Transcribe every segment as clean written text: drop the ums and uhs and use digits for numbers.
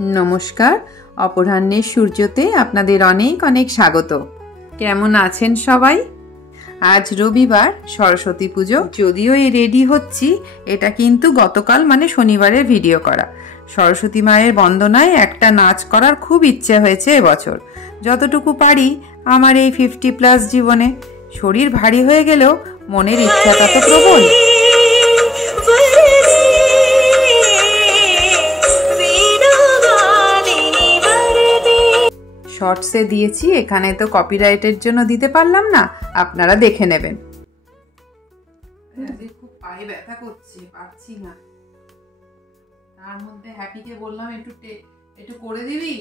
নমস্কার, অপরাহ্নের সূর্যতে আপনাদের অনেক অনেক স্বাগত। কেমন আছেন সবাই? আজ রবিবার, সরস্বতী পুজো। যদিও রেডি হচ্ছি, এটা কিন্তু গতকাল মানে শনিবারের ভিডিও করা। সরস্বতী মায়ের বন্দনায় একটা নাচ করার খুব ইচ্ছে হয়েছে এবছর। যতটুকু পারি আমার এই 50+ জীবনে। শরীর ভারী হয়ে গেলেও মনের ইচ্ছাটা তো প্রবল। শর্টসে দিয়েছি, এখানে তো কপিরাইটের জন্য দিতে পারলাম না, আপনারা দেখে নেবেন। খুব পায়ে ব্যথা করছে, পারছি না। তার মধ্যে হ্যাপিকে বললাম একটু করে দিবি,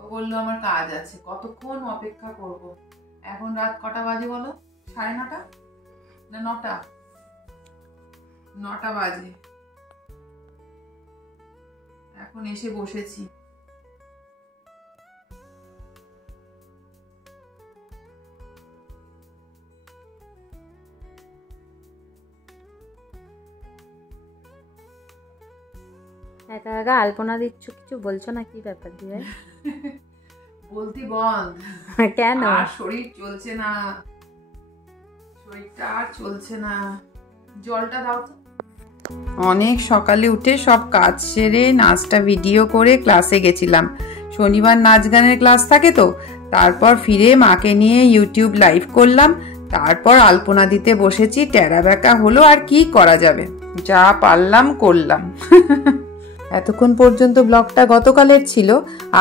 ও বললো আমার কাজ আছে। কতক্ষণ অপেক্ষা করব? এখন রাত কটা বাজে বলো? 9:30 না 9টা? 9টা বাজে। এখন এসে বসেছি। একা একা আলপনা দিচ্ছ, কিছু বলছো না? কি ব্যাপার দিয়ে? বলতে বন্ধ। কেন? আর শরীর চলছে না, শরীরটা আর চলছে না। জলটা দাও তো। অনেক সকালে উঠে সব কাজ সেরে নাচটা ভিডিও করে ক্লাসে গেছিলাম। শনিবার নাচ গানের ক্লাস থাকে তো। তারপর ফিরে মাকে নিয়ে ইউটিউব লাইভ করলাম। তারপর আলপনা দিতে বসেছি। টেরা বেঁকা হলো, আর কি করা যাবে, যা পারলাম করলাম। এতক্ষণ পর্যন্ত ব্লগটা গতকালের ছিল।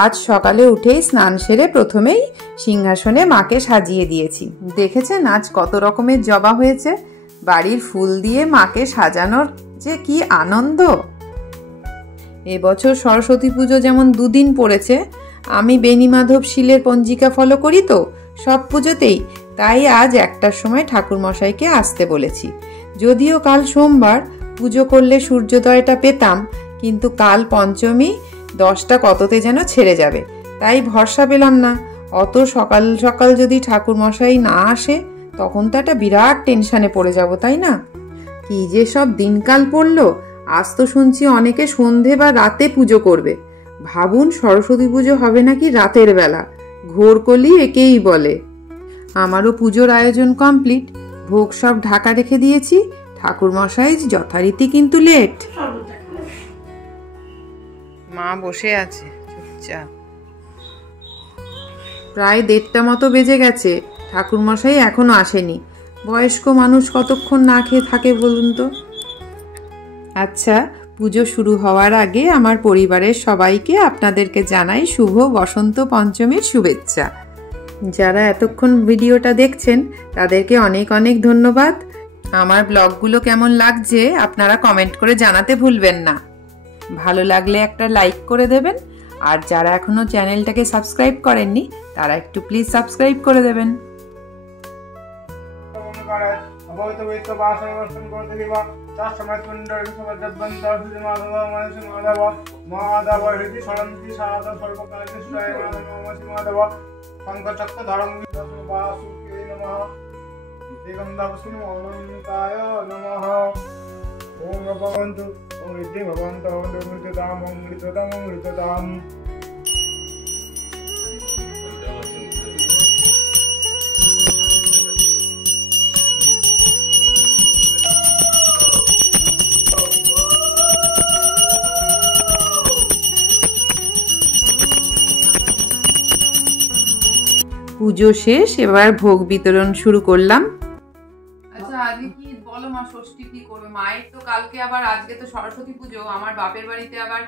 আজ সকালে উঠেই স্নান সেরে প্রথমেই সিংহাসনে মাকে সাজিয়ে দিয়েছি। দেখেছেন আজ কত রকমের জবা হয়েছে? বাড়ির ফুল দিয়ে মাকে সাজানোর যে কি আনন্দ! এবছর সরস্বতী পুজো যেমন 2 দিন পড়েছে। আমি বেণীমাধব শীলের পঞ্জিকা ফলো করি তো সব পুজোতেই, তাই আজ 1টার সময় ঠাকুরমশাইকে আসতে বলেছি। যদিও কাল সোমবার, পুজো করলে সূর্যোদয়টা পেতাম, কিন্তু কাল পঞ্চমী, 10টা কততে যেন ছেড়ে যাবে। তাই ভরসা পেলাম না। অত সকাল সকাল যদি ঠাকুরমশাই না আসে, তখন তো একটা বিরাট টেনশনে পড়ে যাব, তাই না? কি যে সব দিনকাল পড়লো। আজ তো শুনছি অনেকে সন্ধে বা রাতে পুজো করবে। ভাবুন, সরস্বতী পুজো হবে নাকি রাতের বেলা। ঘোরকলি একেই বলে। আমারও পুজোর আয়োজন কমপ্লিট। ভোগ সব ঢাকা রেখে দিয়েছি। ঠাকুরমশাই যথারীতি কিন্তু লেট। মা বসে আছে চুপচাপ। প্রায় 1:30 মতো বেজে গেছে। ঠাকুরমশাই এখনো আসেনি। বয়স্ক মানুষ কতক্ষণ না খেয়ে থাকে বলুন তো? আচ্ছা, পুজো শুরু হওয়ার আগে আমার পরিবারের সবাইকে আপনাদেরকে জানাই শুভ বসন্ত পঞ্চমীর শুভেচ্ছা। যারা এতক্ষণ ভিডিওটা দেখছেন তাদেরকে অনেক অনেক ধন্যবাদ। আমার ব্লগগুলো কেমন লাগছে আপনারা কমেন্ট করে জানাতে ভুলবেন না। ভালো লাগলে একটা লাইক করে দেবেন, আর যারা এখনো চ্যানেলটাকে সাবস্ক্রাইব করেননি তারা একটু প্লিজ সাবস্ক্রাইব করে দেবেন। ওম ভগবন্তু ওম ইতি ভগবন্ত ওম মৃতদাম ওম মৃতদাম ওম মৃতদাম। পুজো শেষ, এবার ভোগ বিতরণ শুরু করলাম। আচ্ছা, আজকে কি বলো মা, ষষ্ঠী কি করবে? মায়ের তো কালকে, আবার আজকে তো সরস্বতী পুজো। আমার বাপের বাড়িতে আবার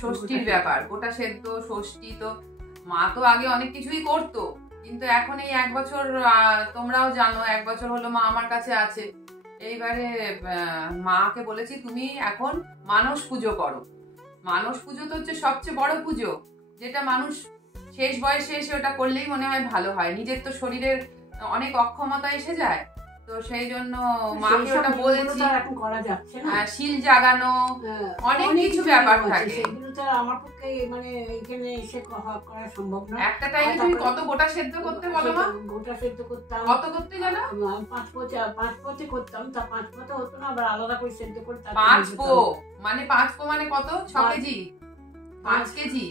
ষষ্ঠীর ব্যাপার, গোটা সেদ্ধ ষষ্ঠী। তো মা তো আগে অনেক কিছুই করতো, কিন্তু এখন এই 1 বছর, তোমরাও জানো 1 বছর হলো মা আমার কাছে আছে। এইবারে মাকে বলেছি তুমি এখন মানস পুজো করো। মানস পুজো তো হচ্ছে সবচেয়ে বড় পুজো, যেটা মানুষ শেষ বয়সে এসে ওটা করলেই মনে হয় ভালো হয়। নিজের তো শরীরের অনেক অক্ষমতা এসে যায়, তো সেই জন্য মাকে ওটা বলেছি। এখন করা যাচ্ছে না, শিল জাগানো, অনেক কিছু ব্যাপার থাকে। সেগুলো তো আমার পক্ষে মানে এখানে এসে করা সম্ভব না। একটা টাইমে তুমি কত গোটা সেদ্ধ করতে বলো মা? গোটা সেদ্ধ করতাম। কত করতে জানো? 5 পথে করতাম। তা 5 পথে হতো না, আবার আলাদা করে সেদ্ধ করতাম। 5 পো মানে 5 পো মানে কত? 6 কেজি। 5 কেজি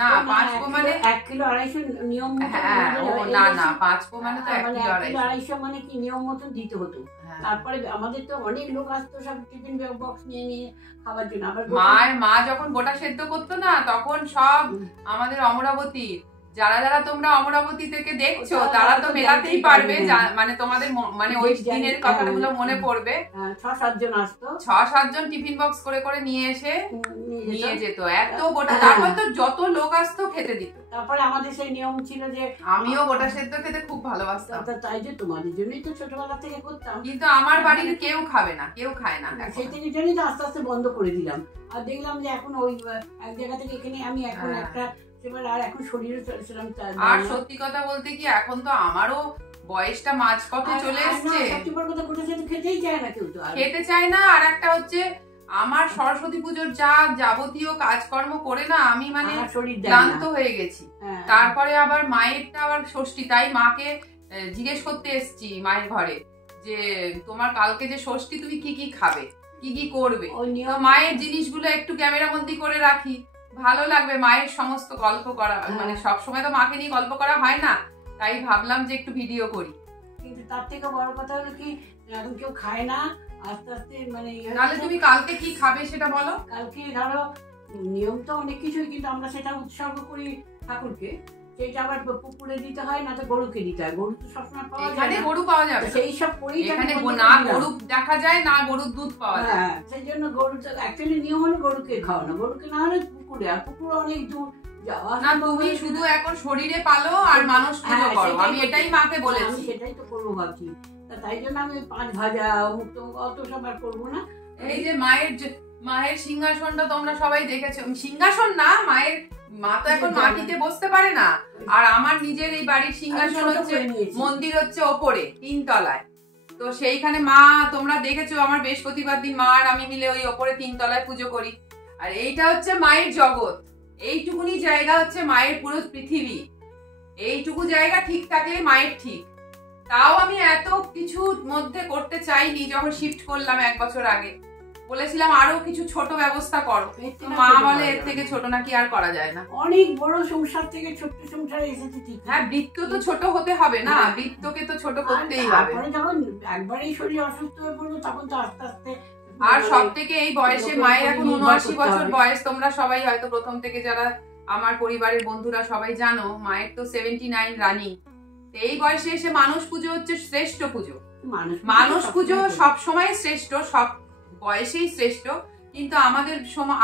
না, 5 পো মানে 1 কিলো 250 নিয়ম মতো। হ্যাঁ, ও না না, 5 পো মানে তো 1 মানে কিলো 1 কিলো 250 মানে কি নিয়ম মতন দিতে হতো। তারপরে আমাদের তো অনেক লোক আসতো সব টিফিন বক্স নিয়ে নিয়ে খাবার জন্য। আবার মা যখন গোটা সেদ্ধ করতো না, তখন সব আমাদের অমরাবতী, যারা যারা তোমরা অমরাবতী থেকে দেখছো তারা তো মেলাতেই পারবে, মানে তোমাদের মানে ওই দিনের কথাগুলো মনে পড়বে। 6-7 জন আসতো, 6-7 জন টিফিন বক্স করে করে নিয়ে এসে নিয়ে যেত এত গোটা। তারপর তো যত লোক আসতো খেতে দিত। তারপরে আমাদের সেই নিয়ম ছিল যে আমিও গোটা সেদ্ধ খেতে খুব ভালোবাসতাম, তাই যে তোমাদের জন্যই তো ছোটবেলা থেকে করতাম। কিন্তু আমার বাড়ির কেউ খাবে না, কেউ খায় না। সেই থেকে জন্যই তো আস্তে আস্তে বন্ধ করে দিলাম। আর দেখলাম যে এখন ওই এক জায়গা থেকে এখানে আমি এখন একটা এবার আর এখন শরীরে চলছিলাম। আর সত্যি কথা বলতে কি, এখন তো আমারও বয়সটা মাঝপথে চলে এসছে, খেতেই চায় না কেউ, তো খেতে চায় না। আর একটা হচ্ছে আমার সরস্বতী পুজোর যা যাবতীয় কাজকর্ম করে না আমি মানে ক্লান্ত হয়ে গেছি। তারপরে আবার মায়েরটা আবার ষষ্ঠী, তাই মাকে জিজ্ঞেস করতে এসছি মায়ের ঘরে যে তোমার কালকে যে ষষ্ঠী তুমি কি কি খাবে, কি কি করবে। মায়ের জিনিসগুলো একটু ক্যামেরা বন্দি করে রাখি, ভালো লাগবে মায়ের সমস্ত গল্প করা। মানে সবসময় তো মাকে নিয়ে গল্প করা হয় না, তাই ভাবলাম যে একটু ভিডিও করি। কিন্তু তার থেকে বড় কথা হলো কি, এখন কেউ খায় না আস্তে আস্তে। মানে তাহলে তুমি কালকে কি খাবে সেটা বলো। কালকে ধরো নিয়ম তো অনেক কিছুই, কিন্তু আমরা সেটা উৎসর্গ করি ঠাকুরকে। সেটা আবার পুকুরে দিতে হয়, না তো গরুকে দিতে হয়। গরু তো সবসময় পাওয়া যায় না, গরু পাওয়া যাবে সেই সব করেই এখানে না গরু দেখা যায় না, গরুর দুধ পাওয়া যায়। হ্যাঁ, সেই জন্য গরু অ্যাকচুয়ালি নিয়ম হলো গরুকে খাওয়ানো, গরুকে না হলে পুকুরে। আর পুকুর অনেক দূর যাওয়া না, তুমি শুধু এখন শরীরে পালো আর মানুষ পুজো করো, আমি এটাই মাকে বলেছি। আমি সেটাই তো করবো ভাবছি, তাই জন্য আমি 5 ভাজা মুক্ত অত সব আর করবো না। এই যে মায়ের সিংহাসনটা তোমরা সবাই দেখেছো, সিংহাসন না, মা তো এখন মাটিতে বসতে পারে না। আর আমার নিজের এই বাড়ির সিংহাসন হচ্ছে, মন্দির হচ্ছে ওপরে 3 তলায়। তো সেইখানে মা তোমরা দেখেছো, আমার বৃহস্পতিবার দিন মা আর আমি মিলে ওই ওপরে 3 তলায় পুজো করি। আর এইটা হচ্ছে মায়ের জগৎ, এইটুকুনি জায়গা হচ্ছে মায়ের পুরো পৃথিবী। এইটুকু জায়গা ঠিক থাকলে মায়ের ঠিক। তাও আমি এত কিছুর মধ্যে করতে চাইনি। যখন শিফট করলাম 1 বছর আগে, বলেছিলাম আরো কিছু ছোট ব্যবস্থা করো, মা বলে এর থেকে ছোট নাকি আর করা যায় না। অনেক বড় সংসার থেকে ছোট্ট সংসারে এসেছে ঠিক। হ্যাঁ, বৃত্ত তো ছোট হতে হবে না, বৃত্তকে তো ছোট করতেই হবে। তারপরে যখন একবারেই শরীর অসুস্থ হয়ে পড়লো, তখন তো আস্তে আস্তে। আর সব থেকে এই বয়সে, মায়ের এখন 79 বছর বয়স। তোমরা সবাই হয়তো প্রথম থেকে যারা আমার পরিবারের বন্ধুরা সবাই জানো, মায়ের তো 79 রানিং। এই বয়সে এসে মানুষ পুজো হচ্ছে শ্রেষ্ঠ পুজো। মানুষ পুজো সবসময় শ্রেষ্ঠ, সব বয়সেই শ্রেষ্ঠ। কিন্তু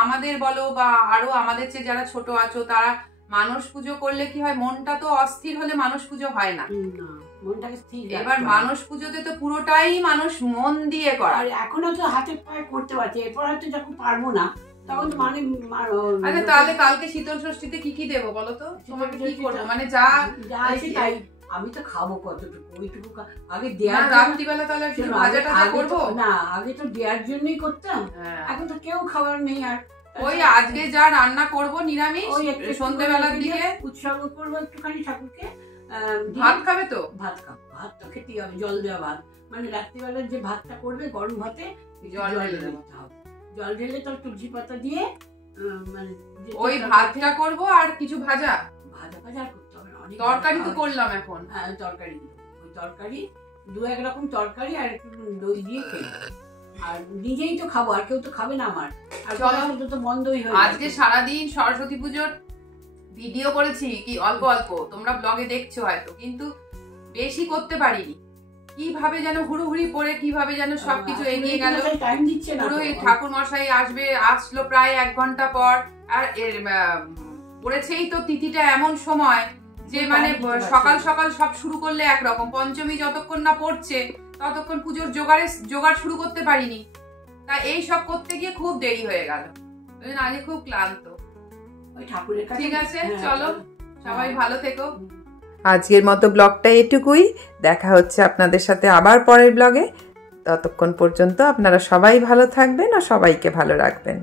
আমাদের বলো বা আরো আমাদের চেয়ে যারা ছোট আছো, তারা মানুষ পুজো করলে কি হয়, মনটা তো অস্থির হলে মানুষ পুজো হয় না। এবার মানুষ পুজোতে তো পুরোটাই মানুষ মন দিয়ে করে। আর এখনো তো হাতে পায়ে করতে পারছে, এরপর হয়তো যখন পারবো না তখন মানে। আচ্ছা, তাহলে কালকে শীতল ষষ্ঠীতে কি কি দেবো বলো তো? তোমাকে কি করবো, মানে যা আছে তাই। আমি তো খাবো কতটুকু, ওইটুকু আগে দেওয়ার রাত্রিবেলা তাহলে ভাজা টাজা করবো না, আগে তো দেওয়ার জন্যই করতাম। এখন তো কেউ খাবার নেই। আর ওই আজকে যা রান্না করবো নিরামিষ, সন্ধ্যেবেলার দিকে উৎসর্গ করবো একটুখানি ঠাকুরকে। ভাত খাবে তো? ভাত খাবো, ভাত তো খেতেই হবে, জল দেওয়া ভাত। মানে রাত্রিবেলার যে ভাতটা করবে গরম ভাতে জল ঢেলে দিতে হবে। জল ঢেলে তো তুলসী পাতা দিয়ে মানে ওই ভাতটা করবো। আর কিছু ভাজা ভাজা করতে হবে। তরকারি তো করলাম এখন। হ্যাঁ, তরকারি, ওই তরকারি 2-1 রকম তরকারি আর একটু দই দিয়ে খেয়ে। আর নিজেই তো খাবো, আর কেউ তো খাবে না আমার। আর তো বন্ধই হয়। আজকে সারাদিন সরস্বতী পুজোর ভিডিও করেছি, কি অল্প অল্প তোমরা ব্লগে দেখছো হয়তো, কিন্তু বেশি করতে পারিনি। কিভাবে যেন হুড়ুহুড়ি পড়ে কিভাবে যেন সবকিছু এগিয়ে গেল। ঠাকুর মশাই আসলো প্রায় 1 ঘন্টা পর। আর এর পড়েছেই তো তিথিটা এমন সময় যে মানে সকাল সকাল সব শুরু করলে একরকম, পঞ্চমী যতক্ষণ না পড়ছে ততক্ষণ পুজোর জোগাড় শুরু করতে পারিনি। তা এই সব করতে গিয়ে খুব দেরি হয়ে গেল, আজকে খুব ক্লান্ত। ঠিক আছে, চলো সবাই ভালো থেকো। আজকের মতো ব্লগটা এটুকুই। দেখা হচ্ছে আপনাদের সাথে আবার পরের ব্লগে। ততক্ষণ পর্যন্ত আপনারা সবাই ভালো থাকবেন আর সবাইকে ভালো রাখবেন।